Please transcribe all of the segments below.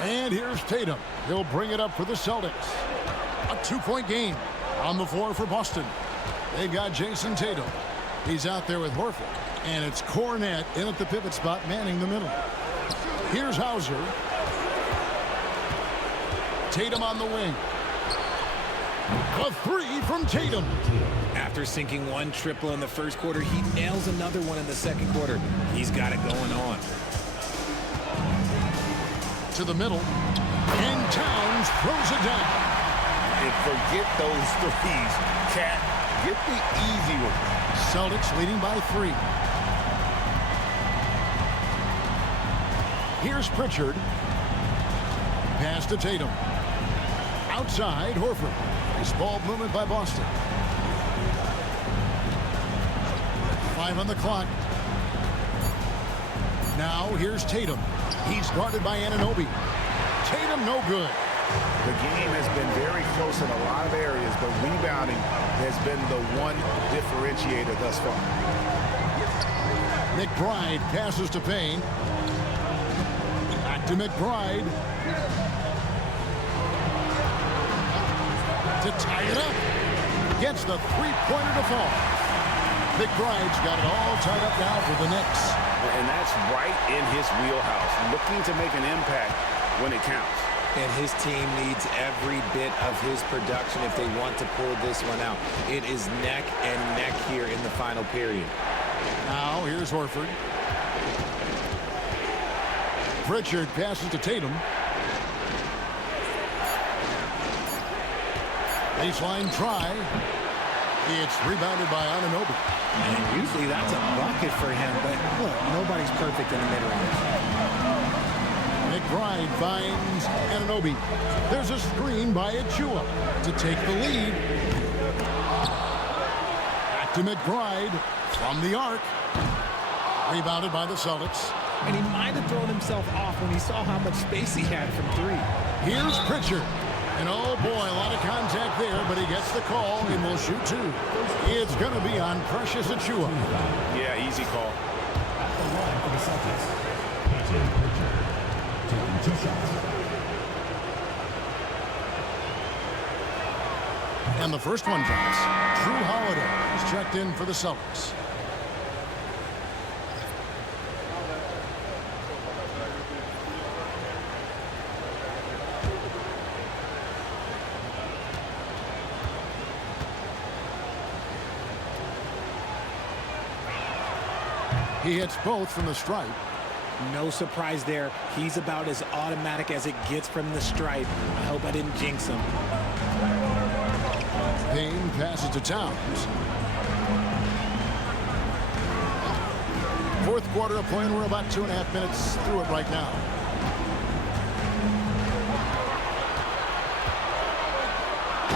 And here's Tatum. He'll bring it up for the Celtics. A 2-point game on the floor for Boston. They've got Jason Tatum. He's out there with Horford. And it's Cornette in at the pivot spot, manning the middle. Here's Hauser. Tatum on the wing. A 3 from Tatum. After sinking one triple in the first quarter, he nails another one in the second quarter. He's got it going on. To the middle. And Towns throws it down. And forget those threes. Cat, get the easy one. Celtics leading by 3. Here's Pritchard. Pass to Tatum. Outside, Horford. Nice ball movement by Boston. 5 on the clock. Now here's Tatum. He's guarded by Anunoby. Tatum no good. The game has been very close in a lot of areas, but rebounding has been the one differentiator thus far. McBride passes to Payne. Back to McBride. To tie it up. Gets the three-pointer to fall. McBride's got it all tied up now for the Knicks. And that's right in his wheelhouse, looking to make an impact when it counts. And his team needs every bit of his production if they want to pull this one out. It is neck and neck here in the final period. Now here's Horford. Pritchard passes to Tatum. Baseline try. It's rebounded by Anunoby. And usually that's a bucket for him, but look, nobody's perfect in the mid-range. McBride finds Anunoby. There's a screen by Achua to take the lead. Back to McBride from the arc. Rebounded by the Celtics. And he might have thrown himself off when he saw how much space he had from 3. Here's Pritchard. And oh boy, a lot of contact there, but he gets the call and will shoot 2. It's going to be on Precious Achua. Yeah, easy call. At the line for the Celtics, Pritchard taking 2 shots. And the first one drops. Drew Holiday is checked in for the Celtics. He hits both from the stripe. No surprise there. He's about as automatic as it gets from the stripe. I hope I didn't jinx him. Payne passes to Towns. Fourth quarter of play, and we're about 2.5 minutes through it right now.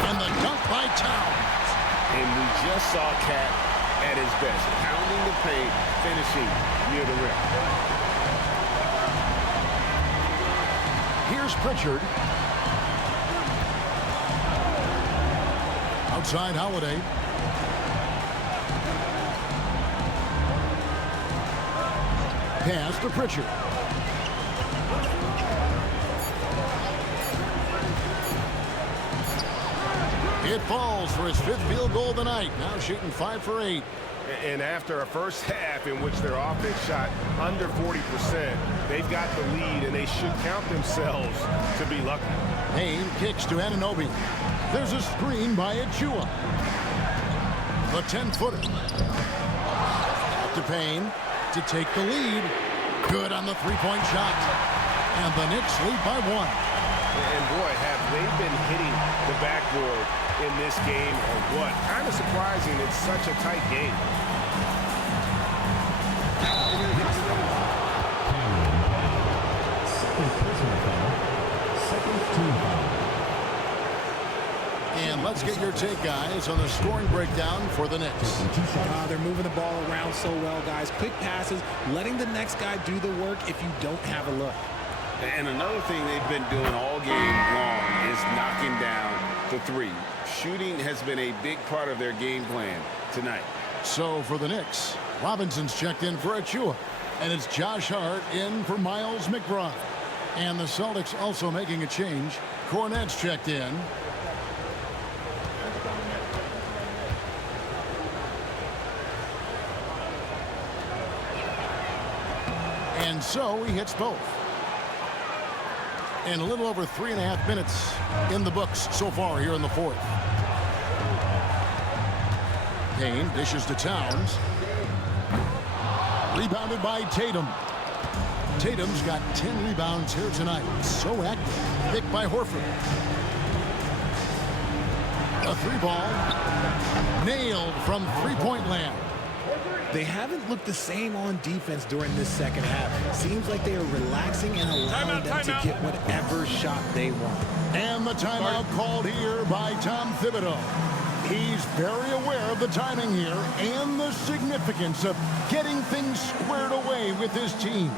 And the dunk by Towns. And we just saw Cat at his best, pounding the paint, finishing near the rim. Here's Pritchard. Outside Holiday. Pass to Pritchard. It falls for his 5th field goal of the night. Now shooting 5 for 8. And after a first half in which their offense shot under 40%, they've got the lead, and they should count themselves to be lucky. Payne kicks to Anunoby. There's a screen by Achua. The 10-footer. Up to Payne to take the lead. Good on the three-point shot. And the Knicks lead by 1. And boy, have they been hitting the backboard in this game or what? Kind of surprising it's such a tight game. And let's get your take, guys, on the scoring breakdown for the Knicks. They're moving the ball around so well, guys. Quick passes, letting the next guy do the work if you don't have a look. And another thing they've been doing all game long is knocking down the 3. Shooting has been a big part of their game plan tonight. So for the Knicks, Robinson's checked in for Achua. And it's Josh Hart in for Miles McBride. And the Celtics also making a change. Cornet's checked in. And so he hits both. And a little over 3.5 minutes in the books so far here in the fourth. Payne dishes to Towns. Rebounded by Tatum. Tatum's got 10 rebounds here tonight. So active. Picked by Horford. A three ball. Nailed from three-point land. They haven't looked the same on defense during this second half. Seems like they are relaxing and allowing them to get whatever shot they want. And the timeout called here by Tom Thibodeau. He's very aware of the timing here and the significance of getting things squared away with his team.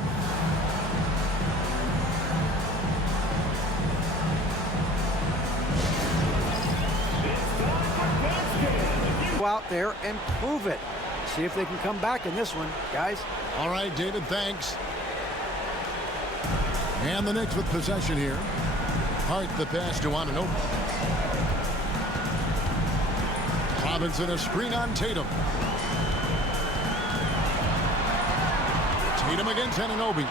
Go out there and prove it. See if they can come back in this one, guys. All right, David, thanks. And the Knicks with possession here. Hart the pass to Anunoby. Robinson a screen on Tatum. Tatum against Anunoby.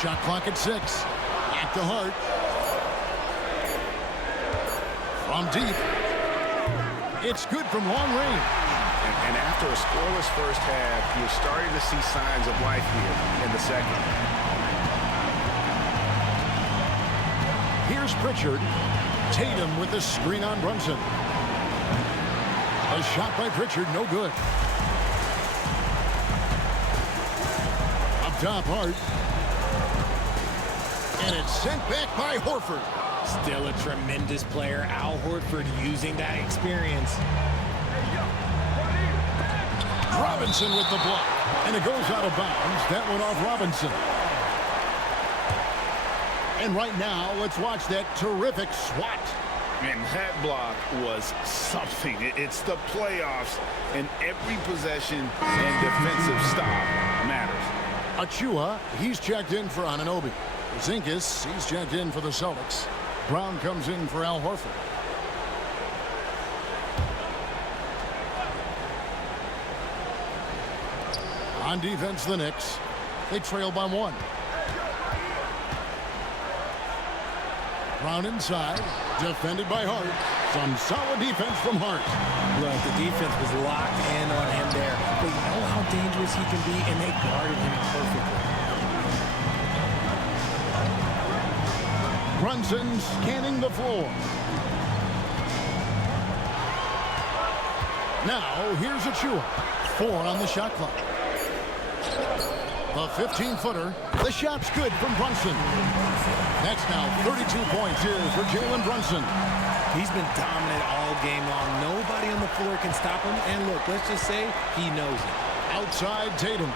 Shot clock at 6. Back to Hart. From deep. It's good from long range. And after a scoreless first half, you're starting to see signs of life here in the second. Here's Pritchard. Tatum with the screen on Brunson. A shot by Pritchard, no good. Up top, Hart. And it's sent back by Horford. Still a tremendous player, Al Horford, using that experience. Robinson with the block. And it goes out of bounds. That one off Robinson. And right now, let's watch that terrific swat. And that block was something. It's the playoffs, and every possession and defensive stop matters. Achua, he's checked in for Anunoby. Zinkas, he's checked in for the Celtics. Brown comes in for Al Horford. On defense, the Knicks. They trail by 1. Brown inside. Defended by Hart. Some solid defense from Hart. Look, the defense was locked in on him there. They know how dangerous he can be, and they guarded him perfectly. Brunson scanning the floor. Now, here's Achua. 4 on the shot clock. A 15-footer. The shot's good from Brunson. That's now 32 points here for Jalen Brunson. He's been dominant all game long. Nobody on the floor can stop him. And look, let's just say he knows it. Outside Tatum.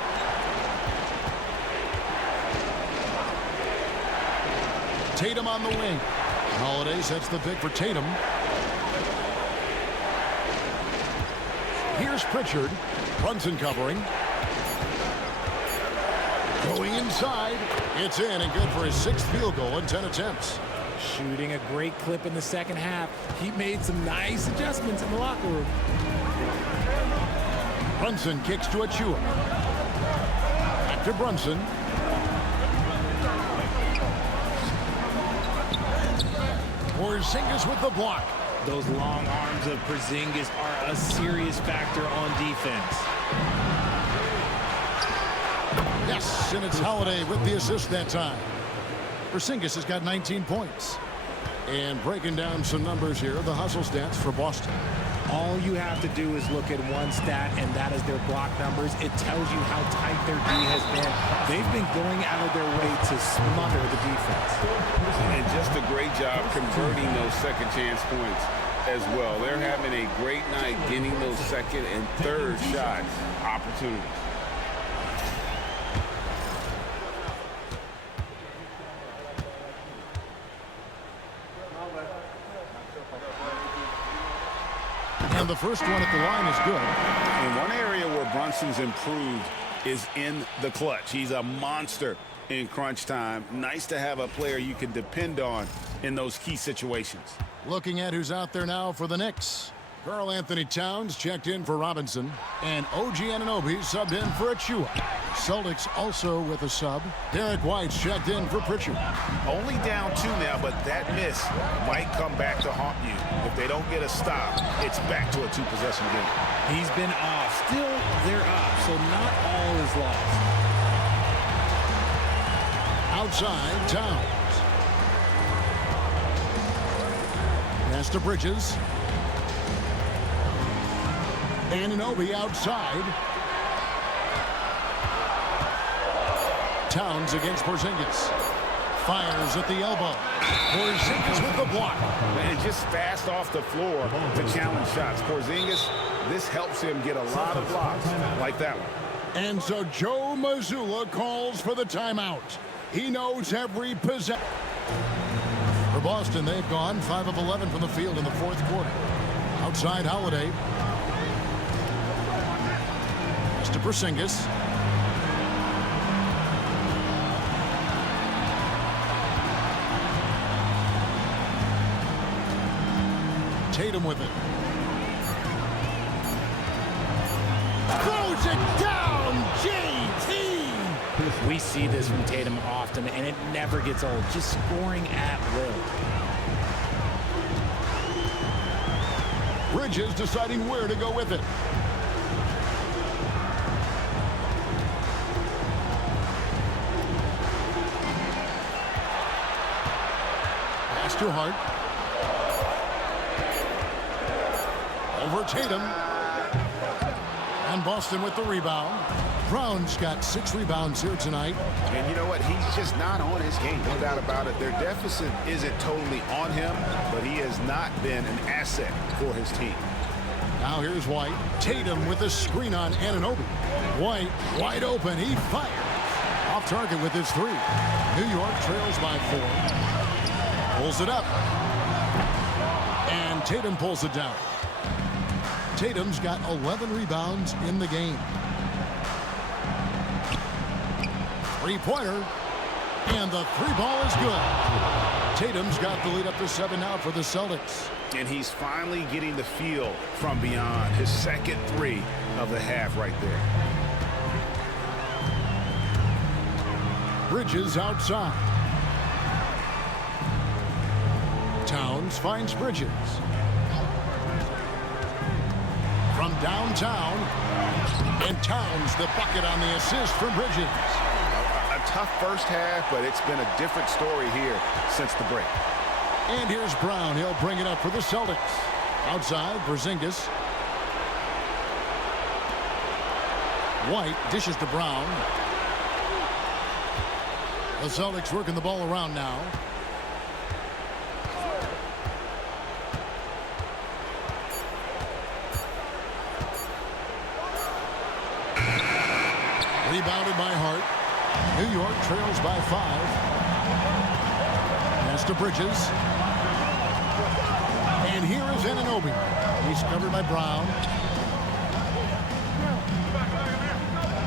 Tatum on the wing. Holiday sets the pick for Tatum. Here's Pritchard. Brunson covering. Going inside. It's in and good for his 6th field goal in 10 attempts. Shooting a great clip in the second half. He made some nice adjustments in the locker room. Brunson kicks to Achua. Back to Brunson. Porzingis with the block. Those long arms of Porzingis are a serious factor on defense. Yes, and it's Holiday with the assist that time. Porzingis has got 19 points. And breaking down some numbers here, the hustle stats for Boston. All you have to do is look at one stat, and that is their block numbers. It tells you how tight their D has been. They've been going out of their way to smother the defense. And just a great job converting those second chance points as well. They're having a great night getting those second and third shot opportunities. And the first one at the line is good. And one area where Brunson's improved is in the clutch. He's a monster in crunch time. Nice to have a player you can depend on in those key situations. Looking at who's out there now for the Knicks. Karl Anthony Towns checked in for Robinson, and OG Anunoby subbed in for Achua. Celtics also with a sub. Derek White's checked in for Pritchard. Only down 2 now, but that miss might come back to haunt you. If they don't get a stop, it's back to a 2-possession game. He's been off. Still, they're up, so not all is lost. Outside, Towns. Pass to Bridges. Anunoby outside. Towns against Porzingis. Fires at the elbow. Porzingis with the block. And just fast off the floor to challenge shots. Porzingis, this helps him get a lot of blocks like that one. And so Joe Mazzulla calls for the timeout. He knows every possession. For Boston, they've gone 5 of 11 from the field in the fourth quarter. Outside, Holiday. To Porzingis. Tatum with it. Throws it down, JT! We see this from Tatum often, and it never gets old. Just scoring at will. Bridges deciding where to go with it. To Hart. Over Tatum. And Boston with the rebound. Brown's got 6 rebounds here tonight. And you know what? He's just not on his game. No doubt about it. Their deficit isn't totally on him, but he has not been an asset for his team. Now here's White. Tatum with a screen on Anunoby. White wide open. He fires. Off target with his 3. New York trails by 4. Pulls it up. And Tatum pulls it down. Tatum's got 11 rebounds in the game. 3-pointer. And the 3-ball is good. Tatum's got the lead up to 7 now for the Celtics. And he's finally getting the feel from beyond. His second 3 of the half right there. Bridges outside. Towns finds Bridges. From downtown. And Towns the bucket on the assist from Bridges. A tough first half, but it's been a different story here since the break. And here's Brown. He'll bring it up for the Celtics. Outside, Porzingis. White dishes to Brown. The Celtics working the ball around now. Rebounded by Hart. New York trails by 5. Pass to Bridges. And here is Anunoby. He's covered by Brown.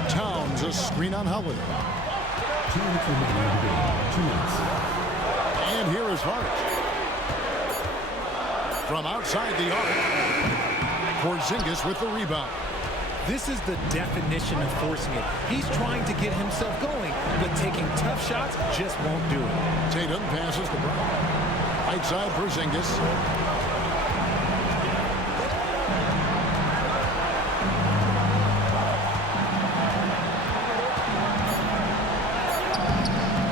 Towns a screen on Howard. And here is Hart. From outside the arc. Porzingis with the rebound. This is the definition of forcing it. He's trying to get himself going, but taking tough shots just won't do it. Tatum passes to Brown. Right side, Porzingis.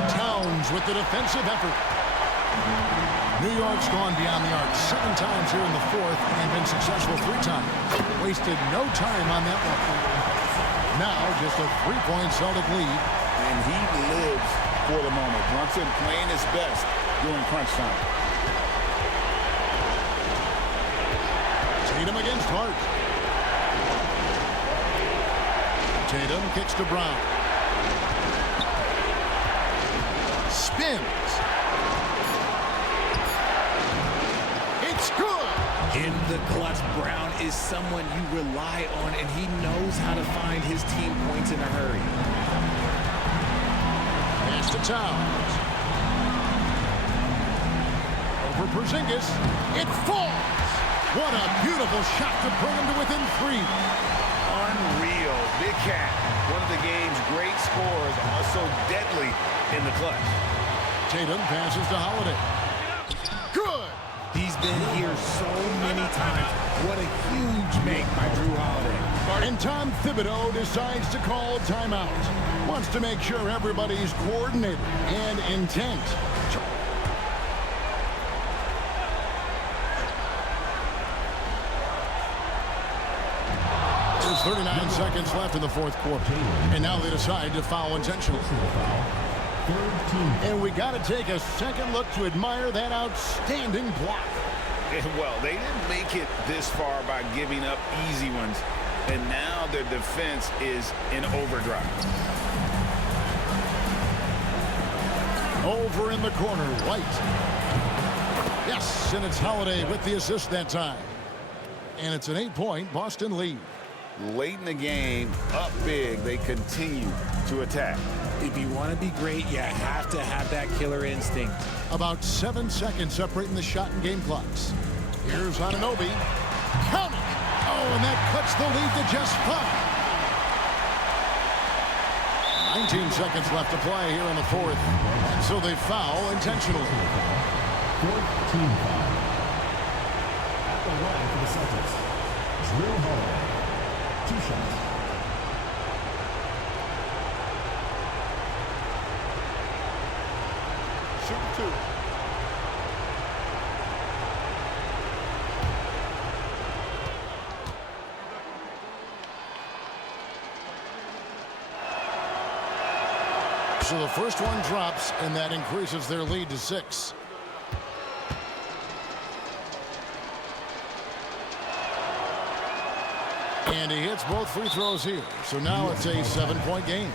Towns with the defensive effort. New York's gone beyond the arc 7 times here in the fourth and been successful 3 times. Wasted no time on that one. Now just a 3-point Celtic lead. And he lives for the moment. Brunson playing his best during crunch time. Tatum against Hart. Tatum kicks to Brown. Spins. It's good. In the clutch, Brown is someone you rely on, and he knows how to find his team points in a hurry. Pass to Towns. Over Porzingis. It falls. What a beautiful shot to bring him to within 3. Unreal. Big Cat, one of the game's great scorers, also deadly in the clutch. Tatum passes to Holiday. Good. He's been here so many times. What a huge make by Drew Holiday. And Tom Thibodeau decides to call timeout. Wants to make sure everybody's coordinated and intent. There's 39 seconds left in the fourth quarter. And now they decide to foul intentionally. And we got to take a second look to admire that outstanding block. Well, they didn't make it this far by giving up easy ones. And now their defense is in overdrive. Over in the corner, White. Yes, and it's Holiday with the assist that time. And it's an 8-point Boston lead. Late in the game, up big, they continue to attack. If you want to be great, you have to have that killer instinct. About 7 seconds separating the shot and game clocks. Here's Anunoby. Count it! Oh, and that cuts the lead to just 5. 19 seconds left to play here in the fourth. And so they foul intentionally. 14 foul. At the line for the Celtics, Drew Holiday. 2 shots. Shoot 2. So the first one drops, and that increases their lead to 6. And he hits both free throws here. So now it's a 7-point game.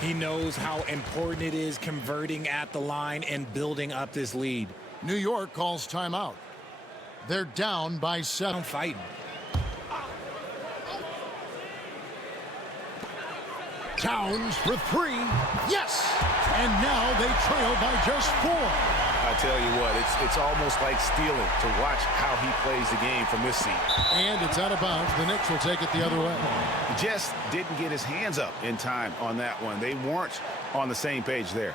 He knows how important it is converting at the line and building up this lead. New York calls timeout. They're down by 7. Fighting. Towns for 3. Yes! And now they trail by just 4. I tell you what, it's almost like stealing to watch how he plays the game from this seat. And it's out of bounds. The Knicks will take it the other way. Just didn't get his hands up in time on that one. They weren't on the same page there.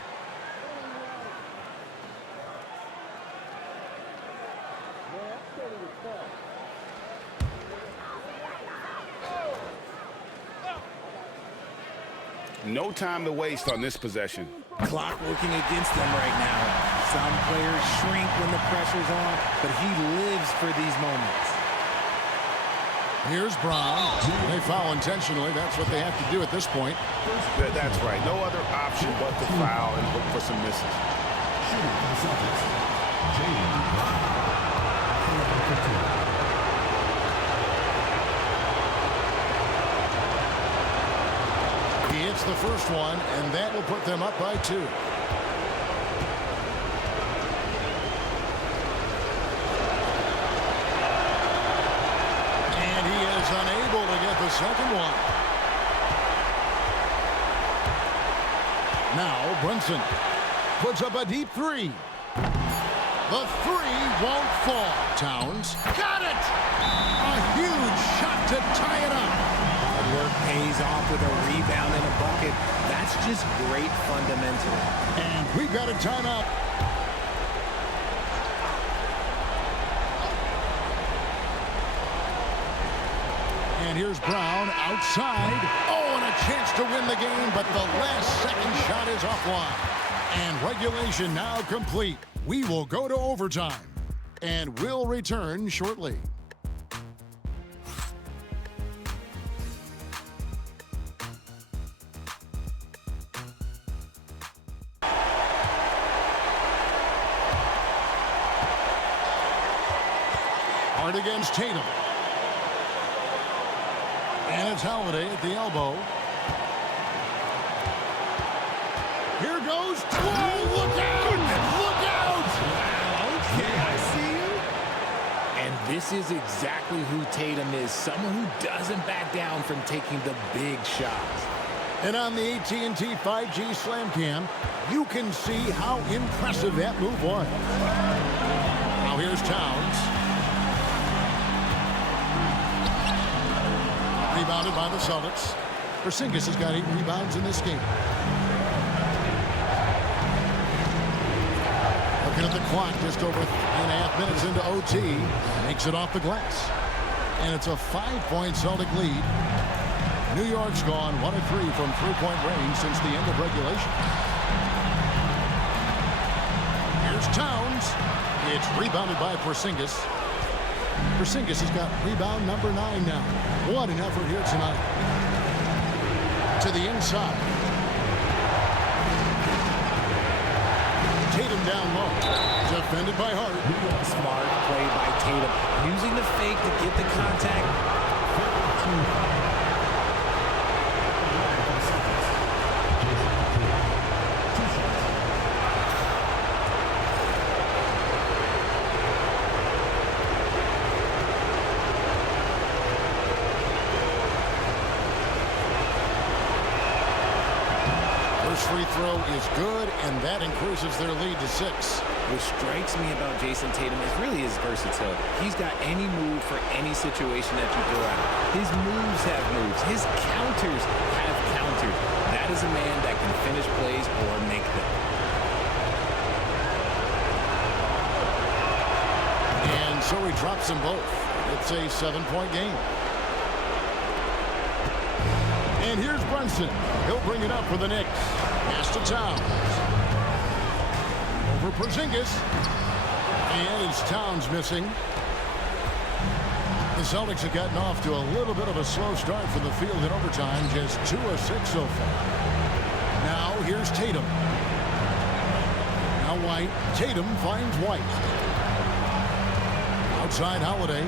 No time to waste on this possession. Clock working against them right now. Some players shrink when the pressure's on, but he lives for these moments. Here's Brown. They foul intentionally. That's what they have to do at this point. That's right. No other option but to foul and look for some misses. Shooting for the Celtics, Jaylen Brown. He hits the first one, and that will put them up by 2. And he is unable to get the second one. Now Brunson puts up a deep 3. The 3 won't fall. Towns got it! A huge shot to tie it up. Work pays off with a rebound and a bucket. That's just great fundamental. And we've got a timeout. And here's Brown outside. Oh, and a chance to win the game, but the last second shot is offline. And regulation now complete. We will go to overtime. And we'll return shortly. Hard against Tatum. And it's Holiday at the elbow. Here goes. Oh, look out! Look out! Okay, I see you. And this is exactly who Tatum is. Someone who doesn't back down from taking the big shots. And on the AT&T 5G Slam Cam, you can see how impressive that move was. Now here's Towns. Rebounded by the Celtics. Porzingis has got 8 rebounds in this game. Looking at the clock, just over 3.5 minutes into OT. Makes it off the glass. And it's a 5-point Celtic lead. New York's gone 1 of 3 from three-point range since the end of regulation. Here's Towns. It's rebounded by Porzingis. Porzingis has got rebound number 9 now. What an effort here tonight. To the inside. Tatum down low. Defended by Hart. Smart play by Tatum. Using the fake to get the contact. First free throw is good, and that increases their lead to 6. What strikes me about Jason Tatum is really his versatility. He's got any move for any situation that you throw at him. His moves have moves. His counters have counters. That is a man that can finish plays or make them. And so he drops them both. It's a 7-point game. And here's Brunson. He'll bring it up for the Knicks. Pass to Towns. Over Porzingis. And it's Towns missing. The Celtics have gotten off to a little bit of a slow start from the field in overtime. Just 2 of 6 so far. Now here's Tatum. Now White. Tatum finds White. Outside Holiday.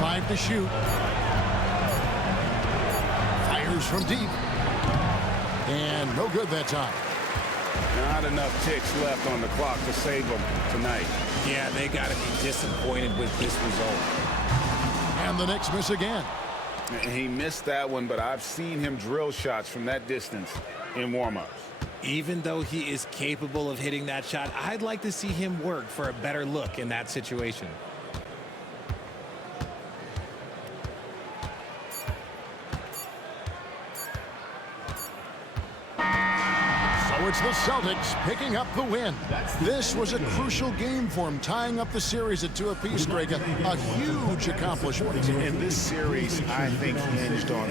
5 to shoot. From deep. And no good that time. Not enough ticks left on the clock to save them tonight. Yeah, they got to be disappointed with this result. And the Knicks miss again. He missed that one, but I've seen him drill shots from that distance in warm-ups. Even though he is capable of hitting that shot, I'd like to see him work for a better look in that situation. It's the Celtics picking up the win. This was a crucial game for them, tying up the series at 2 apiece, Greg. A huge accomplishment. In this series, I think hinged on